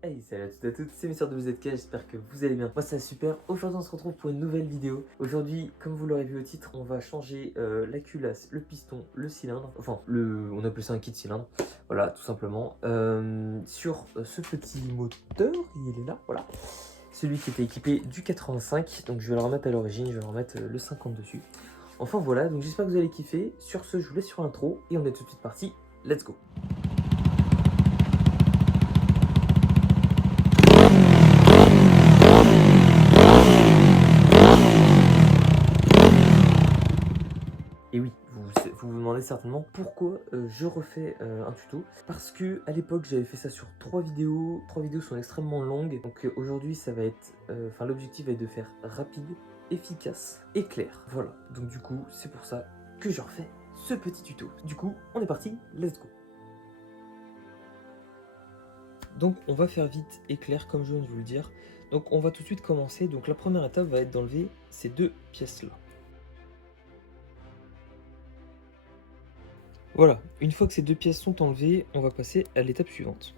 Hey, salut à toutes et à toutes, c'est Mr WZK, j'espère que vous allez bien. Moi ça va super, aujourd'hui on se retrouve pour une nouvelle vidéo. Aujourd'hui, comme vous l'aurez vu au titre, on va changer la culasse, le piston, le cylindre. Enfin, on appelle ça un kit cylindre, voilà, tout simplement. Sur ce petit moteur, il est là, voilà. Celui qui était équipé du 85, donc je vais le remettre à l'origine, je vais le remettre le 50 dessus. Enfin voilà, donc j'espère que vous allez kiffer. Sur ce, je vous laisse sur l'intro et on est tout de suite parti, let's go. Et oui, vous vous demandez certainement pourquoi je refais un tuto. Parce que à l'époque j'avais fait ça sur 3 vidéos. 3 vidéos sont extrêmement longues. Donc aujourd'hui ça va être... l'objectif va être de faire rapide, efficace et clair. Voilà, donc du coup c'est pour ça que je refais ce petit tuto. Du coup on est parti, let's go. Donc on va faire vite et clair comme je viens de vous le dire. Donc on va tout de suite commencer. Donc la première étape va être d'enlever ces deux pièces là. Voilà, une fois que ces deux pièces sont enlevées, on va passer à l'étape suivante.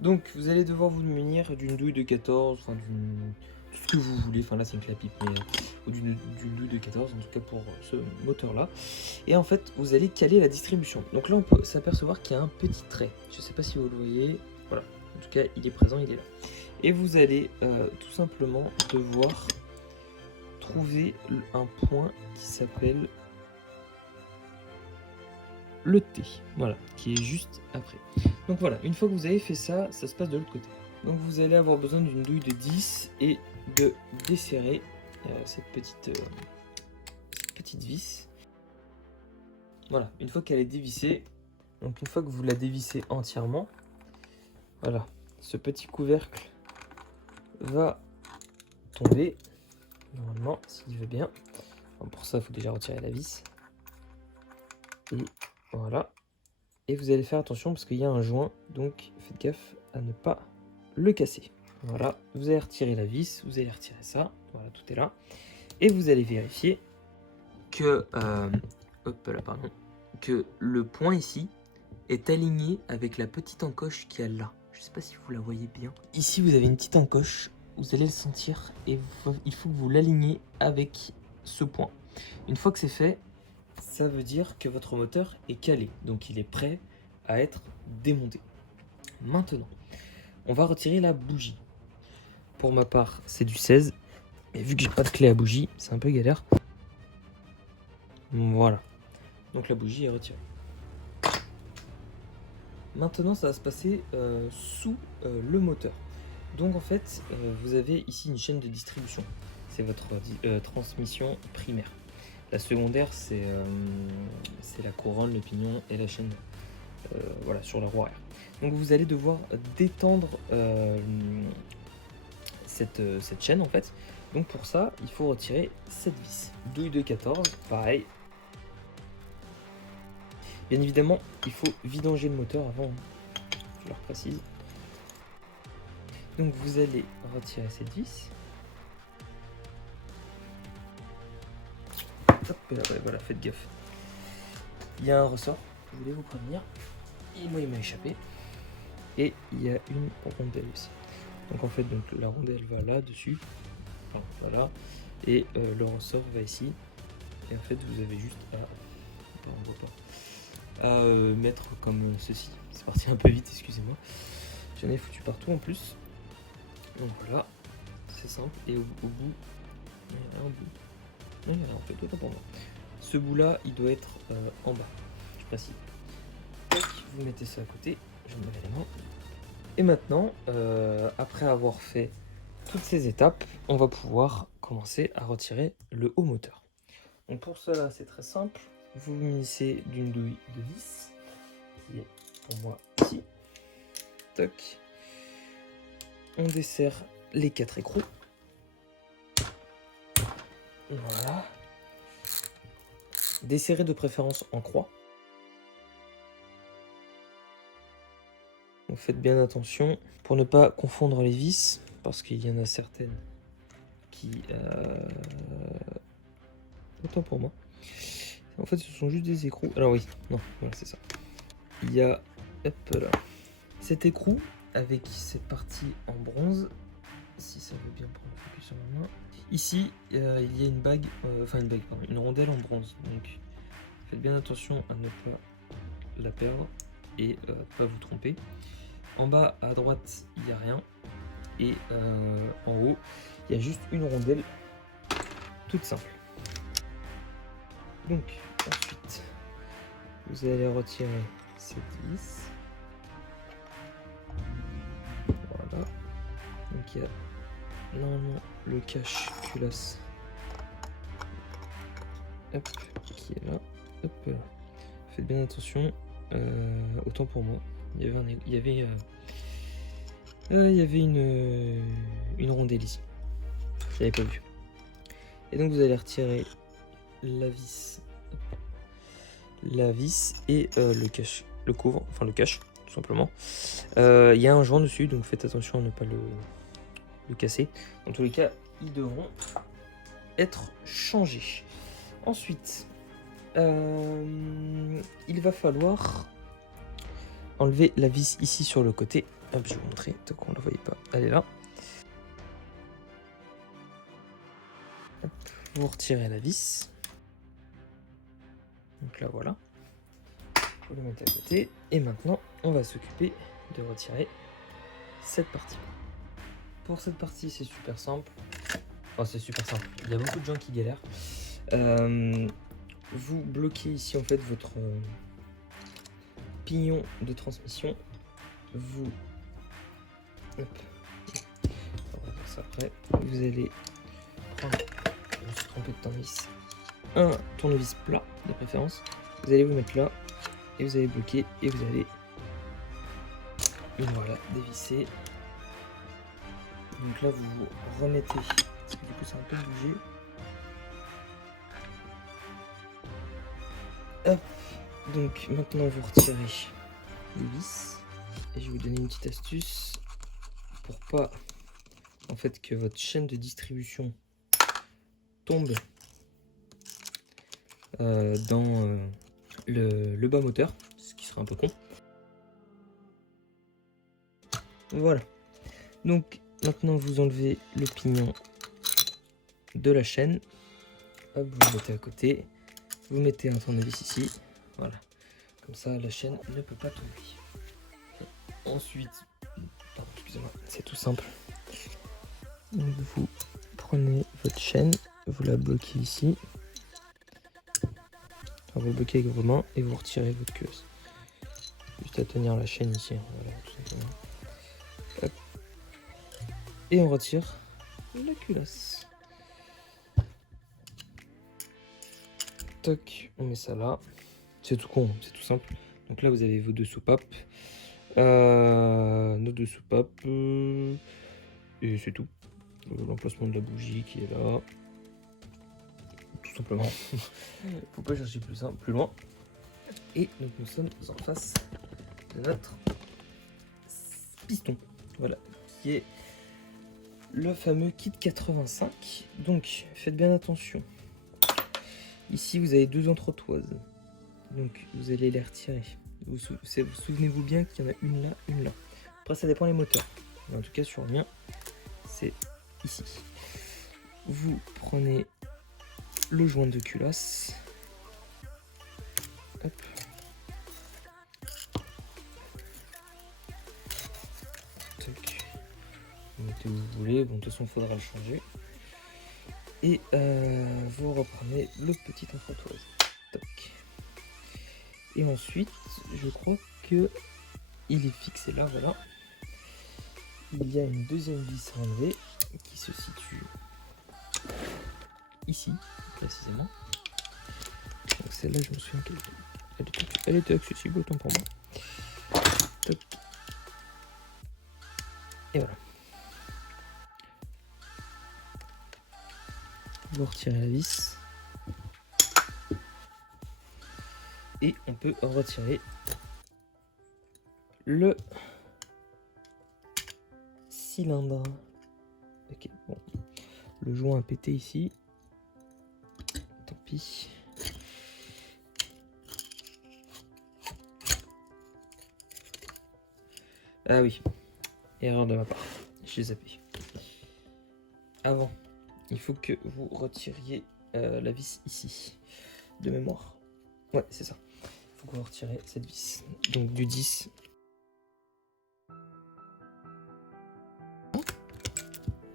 Donc vous allez devoir vous munir d'une douille de 14, enfin d'une... tout ce que vous voulez, enfin là c'est une clé à pipe, mais ou d'une douille de 14 en tout cas pour ce moteur là. Et en fait vous allez caler la distribution. Donc là on peut s'apercevoir qu'il y a un petit trait, je sais pas si vous le voyez, voilà, en tout cas il est présent, il est là. Et vous allez tout simplement devoir trouver un point qui s'appelle le T, voilà, qui est juste après. Donc voilà, une fois que vous avez fait ça, ça se passe de l'autre côté. Donc vous allez avoir besoin d'une douille de 10 et de desserrer cette petite vis. Voilà, une fois qu'elle est dévissée, donc une fois que vous la dévissez entièrement, voilà, ce petit couvercle va tomber, normalement, s'il veut bien. Bon, pour ça, il faut déjà retirer la vis. Et voilà. Et vous allez faire attention parce qu'il y a un joint, donc faites gaffe à ne pas le casser. Voilà, vous allez retirer la vis, vous allez retirer ça, voilà, tout est là. Et vous allez vérifier que, que le point ici est aligné avec la petite encoche qu'il y a là. Je ne sais pas si vous la voyez bien. Ici, vous avez une petite encoche, vous allez le sentir et il faut que vous l'aligniez avec ce point. Une fois que c'est fait, ça veut dire que votre moteur est calé, donc il est prêt à être démonté. Maintenant, on va retirer la bougie. Pour ma part, c'est du 16, mais vu que j'ai pas de clé à bougie, c'est un peu galère. Voilà, donc la bougie est retirée. Maintenant, ça va se passer sous le moteur. Donc en fait, vous avez ici une chaîne de distribution. C'est votre transmission primaire. La secondaire, c'est la couronne, le pignon et la chaîne voilà, sur la roue arrière. Donc vous allez devoir détendre cette chaîne en fait. Donc pour ça, il faut retirer cette vis. Douille de 14, pareil. Bien évidemment, il faut vidanger le moteur avant, je le précise. Donc vous allez retirer cette vis. Hop, voilà, faites gaffe. Il y a un ressort, je voulais vous prévenir. Et moi, il m'a échappé. Et il y a une rondelle aussi. Donc en fait, donc, la rondelle va là-dessus. Enfin, voilà. Et le ressort va ici. Et en fait, vous avez juste à... on voit pas. À mettre comme ceci. C'est parti un peu vite, excusez-moi. J'en ai foutu partout en plus. Donc voilà. C'est simple. Et au bout... il y en a un bout. Non, il y en a en fait autant pour moi. Ce bout-là, il doit être en bas. Je précise. Donc, vous mettez ça à côté. Je me lave les mains. Et maintenant, après avoir fait toutes ces étapes, on va pouvoir commencer à retirer le haut moteur. Donc pour cela, c'est très simple. Vous munissez d'une douille de vis, qui est pour moi ici. Toc. On desserre les 4 écrous. Voilà. Desserrez de préférence en croix. Donc faites bien attention pour ne pas confondre les vis, parce qu'il y en a certaines qui... Autant pour moi. En fait, ce sont juste des écrous. Alors oui, non, voilà, c'est ça. Il y a, hop là, cet écrou avec cette partie en bronze, si ça veut bien prendre le focus sur ma main. Ici, il y a une bague, une rondelle en bronze. Donc, faites bien attention à ne pas la perdre et pas vous tromper. En bas à droite, il n'y a rien. Et en haut, il y a juste une rondelle toute simple. Donc, ensuite, vous allez retirer cette vis. Voilà. Donc, il y a normalement le cache-culasse qui est là. Hop. Faites bien attention. Autant pour moi. Il y avait une rondelle ici. Je l'avais pas vu. Et donc vous allez retirer la vis et le cache, le couvre, enfin le cache tout simplement. Il y a un joint dessus, donc faites attention à ne pas le casser. Dans tous les cas, ils devront être changés. Ensuite, il va falloir enlever la vis ici sur le côté. Hop, je vais vous montrer, tant qu'on ne la voyait pas. Elle est là. Hop, vous retirez la vis. Donc là, voilà. Vous le mettez à côté. Et maintenant, on va s'occuper de retirer cette partie. Pour cette partie, c'est super simple. Enfin, c'est super simple. Il y a beaucoup de gens qui galèrent. Vous bloquez ici, en fait, votre pignon de transmission. Vous... Hop. On va faire ça après. Vous allez prendre... Je me suis trompé de tournevis. Un tournevis plat, de préférence. Vous allez vous mettre là. Et vous allez bloquer. Et vous allez... Voilà, dévisser. Donc là, vous vous remettez. Parce que du coup, ça a un peu bougé. Hop. Donc maintenant, vous retirez les vis. Et je vais vous donner une petite astuce pour pas en fait que votre chaîne de distribution tombe dans le bas moteur, ce qui serait un peu con. Voilà. Donc maintenant vous enlevez le pignon de la chaîne. Hop, vous le mettez à côté. Vous mettez un tournevis ici. Voilà. Comme ça la chaîne ne peut pas tomber. Et ensuite, pardon, excusez-moi, c'est tout simple. Donc vous prenez votre chaîne, vous la bloquez ici. Enfin, vous bloquez avec vos mains et vous retirez votre culasse. Juste à tenir la chaîne ici, voilà, tout simplement. Hop. Et on retire la culasse. Toc, on met ça là. C'est tout con, c'est tout simple. Donc là vous avez vos deux soupapes. Nos deux soupapes. Et c'est tout. L'emplacement de la bougie qui est là. Tout simplement. Faut pas chercher plus loin. Et donc nous sommes en face de notre piston. Voilà. Qui est le fameux kit 85. Donc faites bien attention. Ici vous avez deux entretoises. Donc vous allez les retirer. Vous souvenez-vous bien qu'il y en a une là, une là. Après ça dépend des moteurs. Mais en tout cas sur le mien, c'est ici. Vous prenez le joint de culasse. Hop. Tac. Vous mettez où vous voulez. Bon, de toute façon, il faudra le changer. Et vous reprenez le petit entretoise. Tac. Et ensuite, je crois que il est fixé là, voilà. Il y a une deuxième vis à enlever qui se situe ici, précisément. Donc celle-là, je me souviens qu'elle était accessible, autant pour moi. Toc. Et voilà. Vous retirez la vis. Et on peut retirer le cylindre. Ok, bon. Le joint a pété ici. Tant pis. Ah oui. Erreur de ma part, j'ai zappé. Avant, il faut que vous retiriez la vis ici, de mémoire. Ouais, c'est ça. Il faut que vous retirez cette vis. Donc du 10.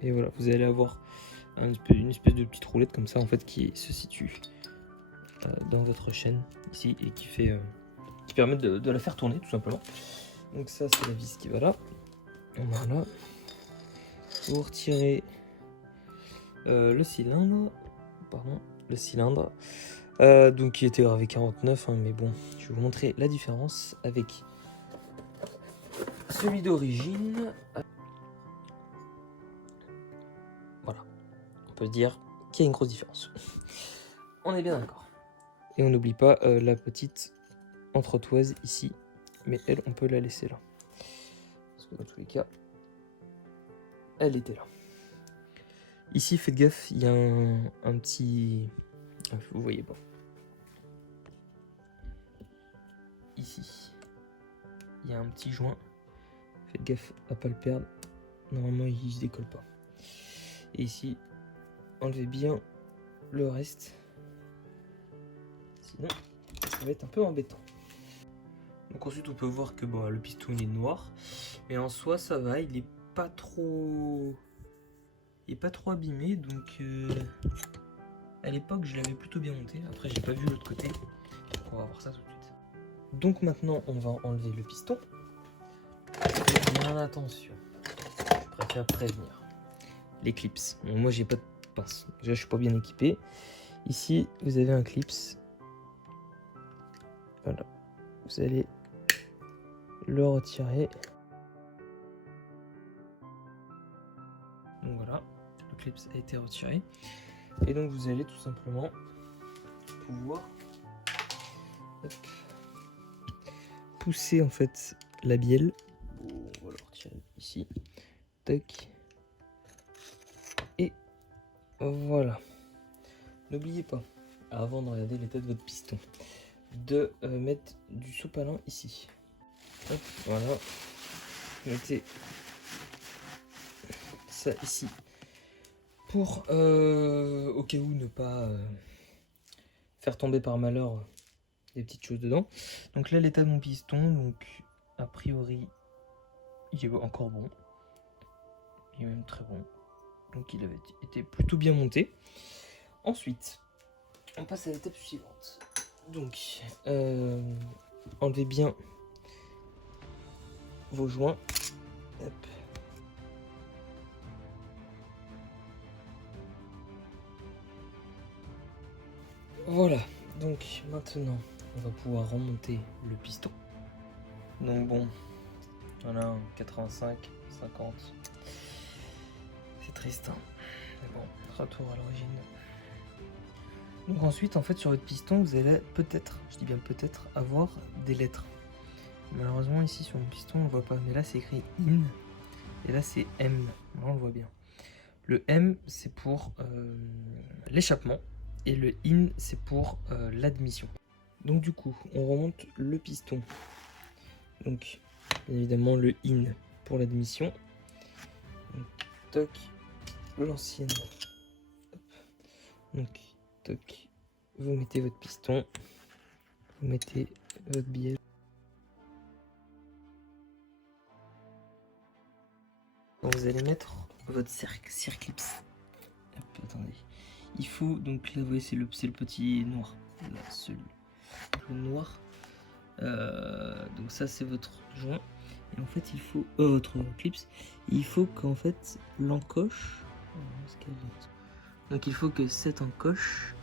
Et voilà, vous allez avoir une espèce de petite roulette comme ça en fait qui se situe dans votre chaîne ici et qui permet de la faire tourner tout simplement. Donc ça c'est la vis qui va là. Voilà. Vous retirez le cylindre. Pardon, le cylindre. Donc qui était gravé 49, hein, mais bon, je vais vous montrer la différence avec celui d'origine. Voilà, on peut dire qu'il y a une grosse différence. On est bien d'accord. Et on n'oublie pas la petite entretoise ici, mais elle, on peut la laisser là. Parce que dans tous les cas, elle était là. Ici, faites gaffe, il y a un petit... Vous voyez pas. Ici, il y a un petit joint. Faites gaffe à pas le perdre. Normalement, il se décolle pas. Et ici, enlevez bien le reste. Sinon, ça va être un peu embêtant. Donc ensuite, on peut voir que bon, le piston il est noir. Mais en soi, ça va. Il est pas trop... Il est pas trop abîmé. Donc, à l'époque, je l'avais plutôt bien monté. Après, j'ai pas vu l'autre côté. Donc, on va voir ça tout de suite. Donc maintenant, on va enlever le piston. Et bien attention, je préfère prévenir. Les clips. Bon, moi, j'ai pas de pince. Déjà, je suis pas bien équipé. Ici, vous avez un clips. Voilà. Vous allez le retirer. Donc voilà, le clips a été retiré. Et donc vous allez tout simplement pouvoir pousser en fait la bielle. On va le retirer ici. Tac. Et voilà. N'oubliez pas, avant de regarder l'état de votre piston, de mettre du sopalin ici. Hop, voilà. Mettez ça ici pour au cas où ne pas faire tomber par malheur des petites choses dedans. Donc là, l'état de mon piston, donc a priori il est encore bon, il est même très bon, donc il avait été plutôt bien monté. Ensuite on passe à l'étape suivante. Donc enlevez bien vos joints. Hop. Voilà, donc maintenant on va pouvoir remonter le piston. Donc bon, voilà, 85, 50. C'est triste, hein. Mais bon, retour à l'origine. Donc ensuite, en fait, sur votre piston, vous allez peut-être, je dis bien peut-être, avoir des lettres. Malheureusement, ici sur mon piston, on ne voit pas. Mais là, c'est écrit IN. Et là, c'est M. Là, on le voit bien. Le M, c'est pour l'échappement. Et le IN, c'est pour l'admission. Donc du coup, on remonte le piston. Donc, bien évidemment, le IN pour l'admission. Toc, l'ancienne. Donc, toc, vous mettez votre piston. Vous mettez votre bielle. Vous allez mettre votre circlips. Hop, attendez. Il faut, donc là, vous voyez, c'est le petit noir. Là, celui. Le noir. Donc ça, c'est votre joint. Et en fait, il faut... votre clips. Il faut qu'en fait, l'encoche... Donc il faut que cette encoche...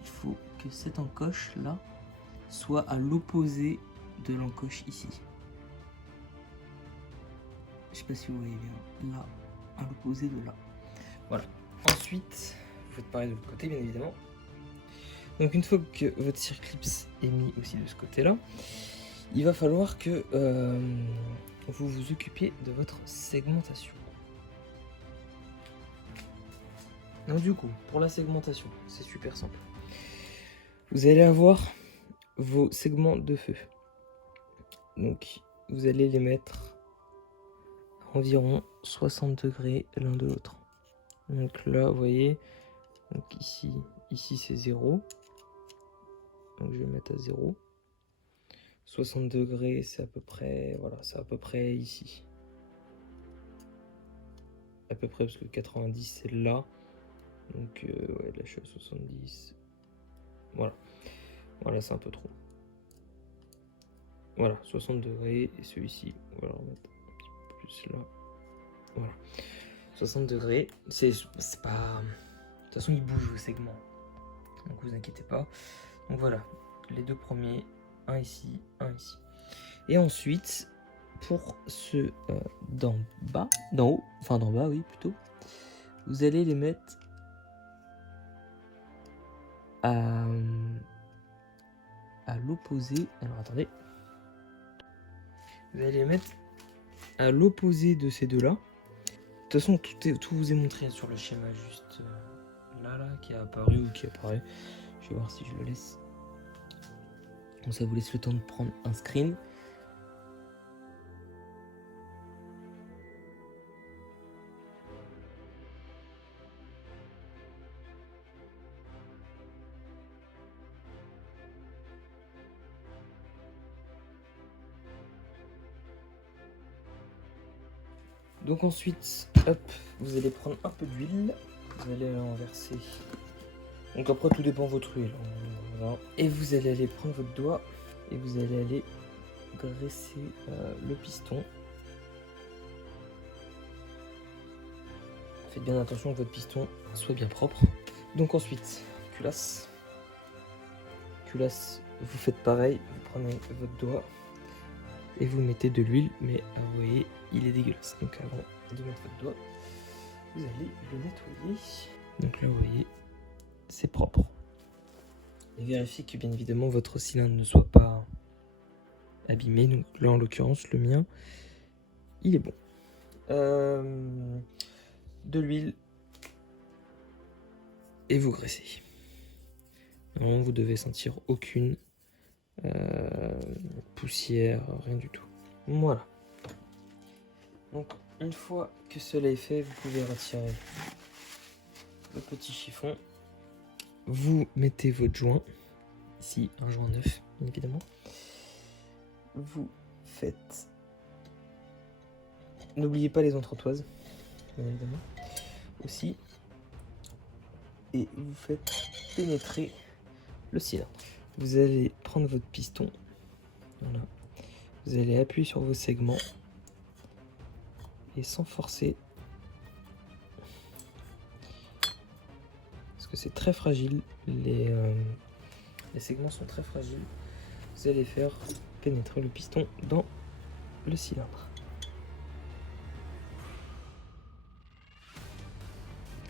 Il faut que cette encoche, là, soit à l'opposé de l'encoche ici. Je sais pas si vous voyez bien, là, à l'opposé de là. Voilà. Ensuite, vous faites pareil de l'autre côté, bien évidemment. Donc une fois que votre circlips est mis aussi de ce côté-là, il va falloir que vous vous occupiez de votre segmentation. Donc du coup, pour la segmentation, c'est super simple. Vous allez avoir vos segments de feu. Donc vous allez les mettre à environ 60 degrés l'un de l'autre. Donc là, vous voyez, donc ici c'est 0. Donc je vais mettre à 0. 60 degrés, c'est à peu près, voilà, c'est à peu près ici. À peu près, parce que 90 c'est là. Donc ouais, là je suis à 70. Voilà. Voilà, c'est un peu trop. Voilà, 60 degrés. Et celui-ci, on va le remettre un petit peu plus là. Voilà. 60 degrés. C'est pas... De toute façon, il bouge vos segments. Donc vous inquiétez pas. Donc voilà, les deux premiers. Un ici, un ici. Et ensuite, pour ceux d'en bas, d'en haut, enfin d'en bas, oui, plutôt, vous allez les mettre à l'opposé. Alors attendez. Vous allez les mettre à l'opposé de ces deux-là. De toute façon, tout vous est montré sur le schéma juste là, qui est apparu ou qui apparaît. Je vais voir si je le laisse. Donc ça vous laisse le temps de prendre un screen. Donc ensuite, hop, vous allez prendre un peu d'huile. Vous allez en verser. Donc après, tout dépend de votre huile. Voilà. Et vous allez aller prendre votre doigt et vous allez aller graisser le piston. Faites bien attention que votre piston soit bien propre. Donc ensuite, culasse. Culasse, vous faites pareil. Vous prenez votre doigt et vous mettez de l'huile. Mais vous voyez, il est dégueulasse. Donc avant de mettre votre doigt, vous allez le nettoyer. Donc là, vous voyez, c'est propre. Et vérifiez que bien évidemment votre cylindre ne soit pas abîmé. Donc là, en l'occurrence, le mien, il est bon. De l'huile et vous graissez. Normalement, vous devez sentir aucune poussière, rien du tout. Voilà. Donc, une fois que cela est fait, vous pouvez retirer le petit chiffon. Vous mettez votre joint. Ici, un joint neuf, bien évidemment. Vous faites... N'oubliez pas les entretoises, bien évidemment. Aussi. Et vous faites pénétrer le cylindre. Vous allez prendre votre piston. Voilà. Vous allez appuyer sur vos segments. Et sans forcer. Parce que c'est très fragile. Les segments sont très fragiles. Vous allez faire pénétrer le piston dans le cylindre.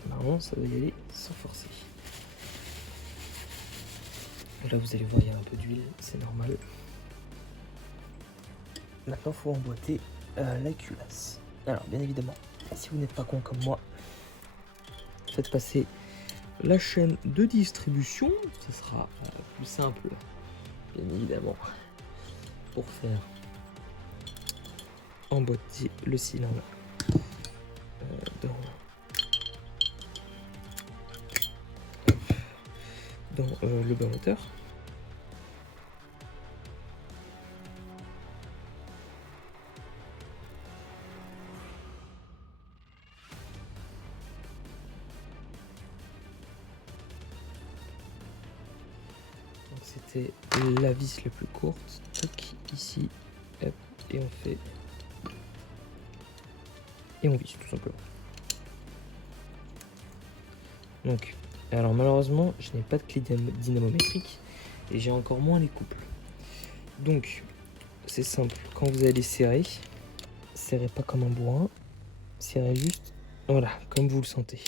Normalement, ça va y aller sans forcer. Là, vous allez voir, il y a un peu d'huile, c'est normal. Maintenant, il faut emboîter la culasse. Alors, bien évidemment, si vous n'êtes pas con comme moi, faites passer la chaîne de distribution. Ce sera plus simple, bien évidemment, pour faire emboîter le cylindre dans le bas moteur. C'était la vis la plus courte. Tac, ici, hop, et on fait. Et on visse tout simplement. Donc, alors malheureusement, je n'ai pas de clé dynamométrique et j'ai encore moins les couples. Donc, c'est simple. Quand vous allez serrer, serrez pas comme un bourrin, serrez juste, voilà, comme vous le sentez.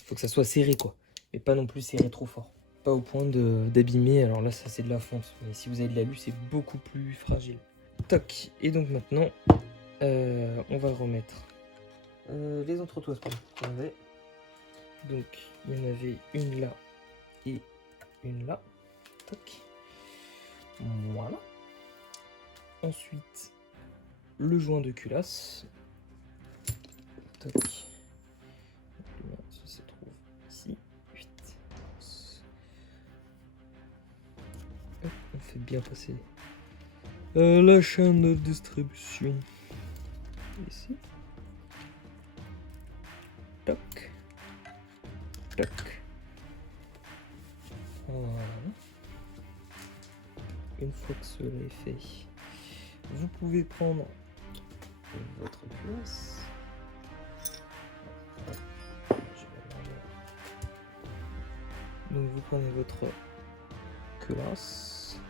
Il faut que ça soit serré, quoi, mais pas non plus serré trop fort. Pas au point d'abîmer. Alors là, ça c'est de la fonte, mais si vous avez de l'alu, c'est beaucoup plus fragile. Toc. Et donc maintenant, on va remettre les entretoises qu'on avait. Donc il y en avait une là et une là. Toc. Voilà. Ensuite, le joint de culasse. Toc. Ça se trouve ici. 8. Hop, on fait bien passer la chaîne de distribution. Ici. Toc. Toc. Voilà. Une fois que cela est fait, vous pouvez prendre votre culasse. Donc vous prenez votre culasse.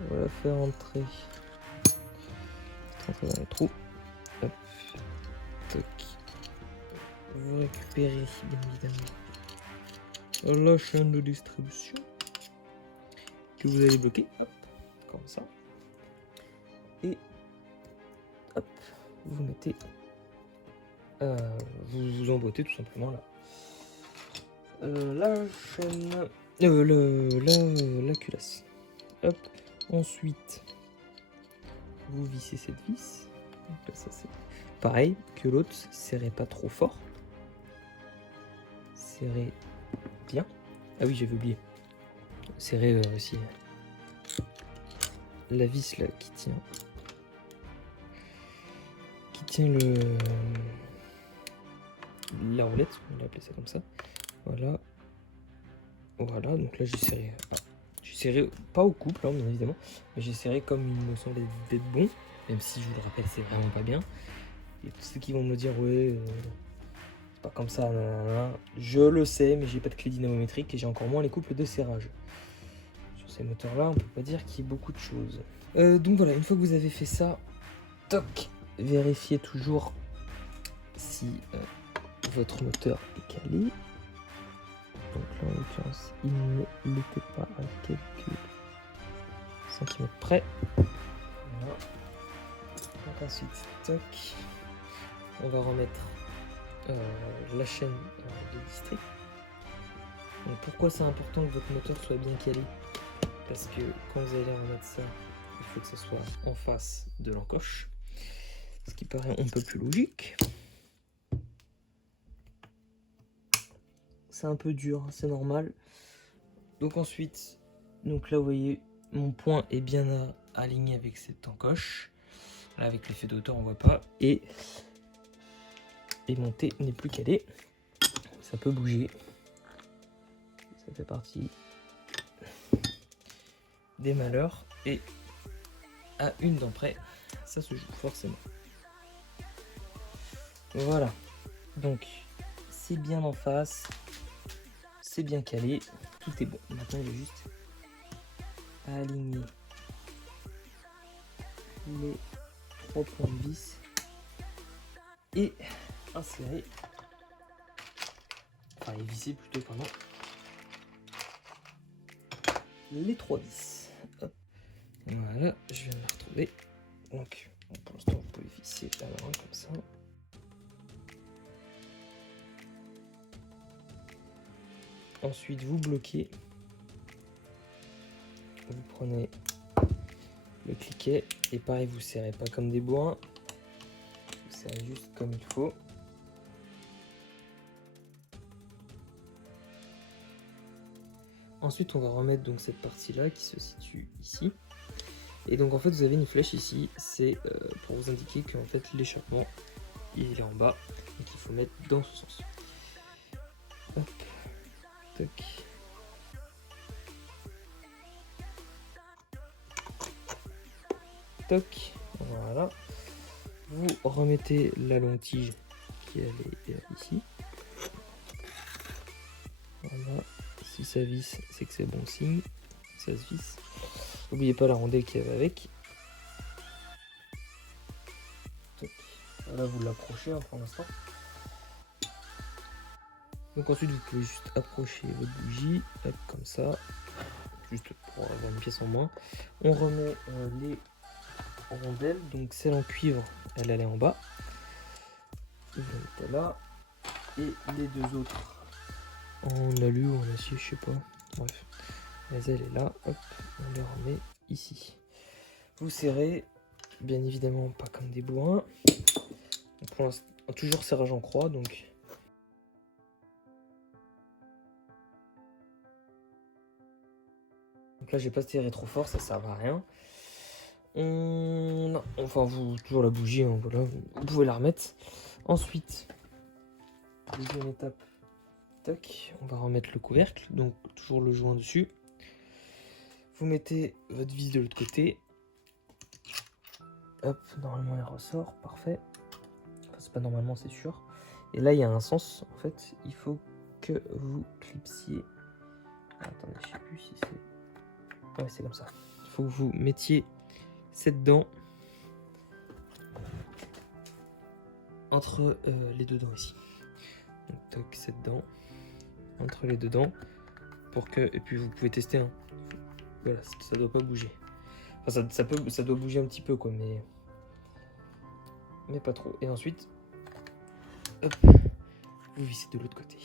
On va la faire entrer. Rentrer dans le trou. Hop. Toc. Vous récupérez bien évidemment la chaîne de distribution que vous allez bloquer. Hop. Comme ça. Et hop. Vous mettez. Vous emboîtez tout simplement là. La chaîne. La culasse. Hop. Ensuite, vous vissez cette vis. Donc là, ça c'est pareil que l'autre. Serrez pas trop fort. Serrez bien. Ah oui, j'avais oublié. Serrez aussi la vis là qui tient la roulette. On va appeler ça comme ça. Voilà. Voilà. Donc là, j'ai serré. J'ai serré pas au couple, hein, bien évidemment, mais j'ai serré comme il me semblait d'être bon, même si je vous le rappelle, c'est vraiment pas bien. Et tous ceux qui vont me dire, ouais, c'est pas comme ça, nanana. Je le sais, mais j'ai pas de clé dynamométrique et j'ai encore moins les couples de serrage. Sur ces moteurs-là, on peut pas dire qu'il y ait beaucoup de choses. Donc voilà, une fois que vous avez fait ça, toc, vérifiez toujours si votre moteur est calé. Donc là, en l'occurrence, il ne l'était pas à quelques centimètres près. Voilà. Donc ensuite, toc, on va remettre la chaîne de district. Donc pourquoi c'est important que votre moteur soit bien calé? Parce que quand vous allez remettre ça, il faut que ça soit en face de l'encoche. Ce qui paraît un peu plus logique. C'est un peu dur, c'est normal. Donc ensuite, donc là vous voyez, mon point est bien aligné avec cette encoche. Là avec l'effet de hauteur on voit pas. Et mon T n'est plus calé. Ça peut bouger. Ça fait partie des malheurs. Et à une dent près, ça se joue forcément. Voilà. Donc c'est bien en face. C'est bien calé, tout est bon. Maintenant, il est juste à aligner les 3 points de vis et insérer, enfin les visser plutôt, pardon, les 3 vis. Hop. Voilà, je viens de la retrouver. Donc, pour l'instant, vous pouvez visser la main comme ça. Ensuite, vous bloquez. Vous prenez le cliquet et pareil, vous serrez pas comme des bourrins. Vous serrez juste comme il faut. Ensuite, on va remettre donc cette partie-là qui se situe ici. Et donc en fait, vous avez une flèche ici. C'est pour vous indiquer qu'en fait l'échappement il est en bas et qu'il faut mettre dans ce sens. Hop. Toc. Toc. Voilà. Vous remettez la longue tige qui est ici. Voilà. Si ça visse, c'est que c'est bon signe. Ça se visse. N'oubliez pas la rondelle qu'il y avait avec. Toc. Là, vous l'accrochez pour l'instant. Donc ensuite vous pouvez juste approcher votre bougie, hop, comme ça, juste pour avoir une pièce en moins. On remet les rondelles, donc celle en cuivre, elle est en bas. Vous la mettez là. Et les deux autres en alu ou en acier, je sais pas. Bref, mais elle est là, hop, on les remet ici. Vous serrez, bien évidemment pas comme des bourrins. Pour l'instant, toujours serrage en croix, donc là j'ai pas serré trop fort, ça sert à rien. Non, enfin vous toujours la bougie, hein, voilà, vous pouvez la remettre. Ensuite, deuxième étape, tac, on va remettre le couvercle, donc toujours le joint dessus. Vous mettez votre vis de l'autre côté. Hop, normalement elle ressort, parfait. Enfin c'est pas normalement, c'est sûr. Et là il y a un sens, en fait, il faut que vous clipsiez. Attendez, je sais plus si c'est... Ouais, c'est comme ça. Il faut que vous mettiez cette dent entre les deux dents ici. Donc toc, cette dent entre les deux dents pour que... Et puis vous pouvez tester, hein. Voilà, ça doit pas bouger. Enfin ça doit bouger un petit peu quoi, mais pas trop. Et ensuite, hop, vous vissez de l'autre côté.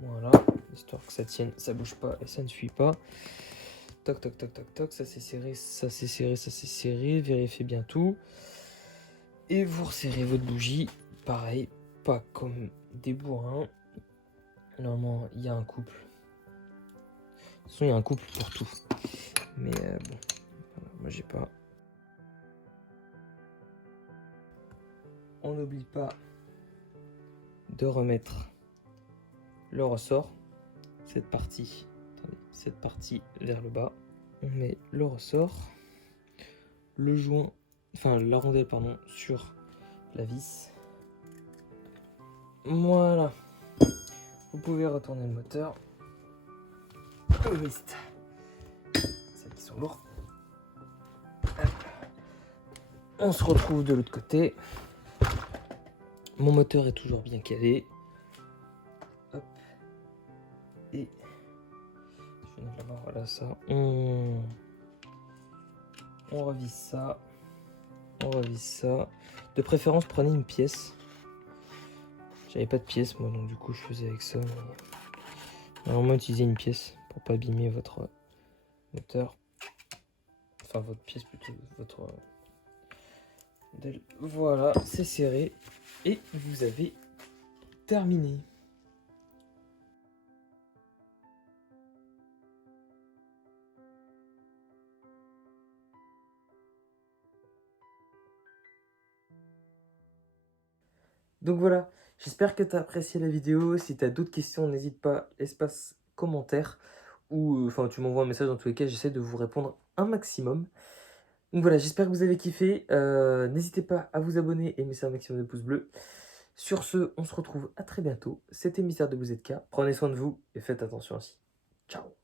Voilà, histoire que ça tienne, ça bouge pas et ça ne fuit pas. Toc, toc, toc, toc, toc, ça c'est serré, ça c'est serré, ça c'est serré. Vérifiez bien tout. Et vous resserrez votre bougie. Pareil, pas comme des bourrins. Normalement, il y a un couple. De toute façon, il y a un couple pour tout. Mais bon, voilà, moi j'ai pas. On n'oublie pas de remettre le ressort. Cette partie vers le bas. On met le ressort, le joint, enfin la rondelle pardon, sur la vis. Voilà. Vous pouvez retourner le moteur. Le mist. Celles qui sont lourdes. On se retrouve de l'autre côté. Mon moteur est toujours bien calé. Hop. Et je viens de l'avoir, voilà ça. On revisse ça. On revisse ça. De préférence, prenez une pièce. J'avais pas de pièce moi, donc du coup je faisais avec ça. Mais... normalement, utilisez une pièce pour pas abîmer votre moteur. Enfin, votre pièce plutôt, votre modèle. Voilà, c'est serré. Et vous avez terminé. Donc voilà, j'espère que tu as apprécié la vidéo. Si tu as d'autres questions, n'hésite pas, espace commentaire. Ou enfin tu m'envoies un message, dans tous les cas, j'essaie de vous répondre un maximum. Donc voilà, j'espère que vous avez kiffé. N'hésitez pas à vous abonner et laisser un maximum de pouces bleus. Sur ce, on se retrouve à très bientôt. C'était Mystère de Bouzetka. Prenez soin de vous et faites attention aussi. Ciao.